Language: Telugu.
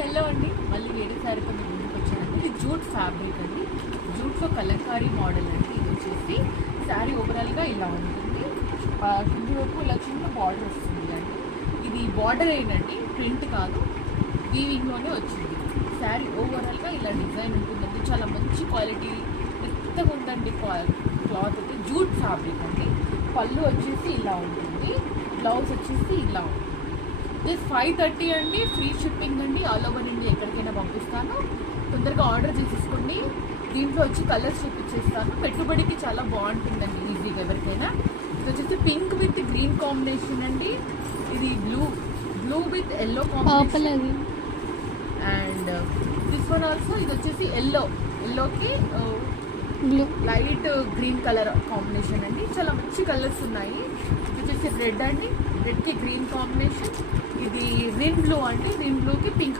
హలో అండి, మళ్ళీ వేరే శారీతో మీకు ముందుకు వచ్చానండి. ఇది జూట్ ఫ్యాబ్రిక్ అండి, జూట్లో కలంకారీ మోడల్ అండి. ఇది వచ్చేసి శారీ ఓవరాల్గా ఇలా ఉంటుంది. కింది వరకు ఇలా చిన్న బార్డర్ వస్తుంది అండి. ఇది బార్డర్ ఏంటండి, ప్రింట్ కాదు, వీవింగ్లోనే వచ్చింది. శారీ ఓవరాల్గా ఇలా డిజైన్ ఉంటుందండి. చాలా మంచి క్వాలిటీ, మెత్తగా ఉందండి క్లాత్ అయితే. జూట్ ఫ్యాబ్రిక్ అండి. పళ్ళు వచ్చేసి ఇలా ఉంటుంది, బ్లౌజ్ వచ్చేసి ఇలా ఉంటుంది. జస్ట్ 530 అండి, ఫ్రీ షిప్పింగ్ అండి. ఆల్ ఓవర్ ఇండియా ఎక్కడికైనా పంపిస్తాను. తొందరగా ఆర్డర్ చేసేసుకోండి. దీంట్లో వచ్చి కలర్స్ చూపించేస్తాను. పెట్టుబడికి చాలా బాగుంటుందండి, ఈజీగా ఎవరికైనా. ఇది వచ్చేసి పింక్ విత్ గ్రీన్ కాంబినేషన్ అండి. ఇది blue with yellow combination. And this one also, ఇది వచ్చేసి ఎల్లోకి blue light green colour combination అండి. చాలా మంచి కలర్స్ ఉన్నాయి. ఇది వచ్చేసి రెడ్ అండి, రెడ్కి గ్రీన్ కాంబినేషన్. ఇది రిన్ బ్లూ అండి, రిన్ బ్లూకి పింక్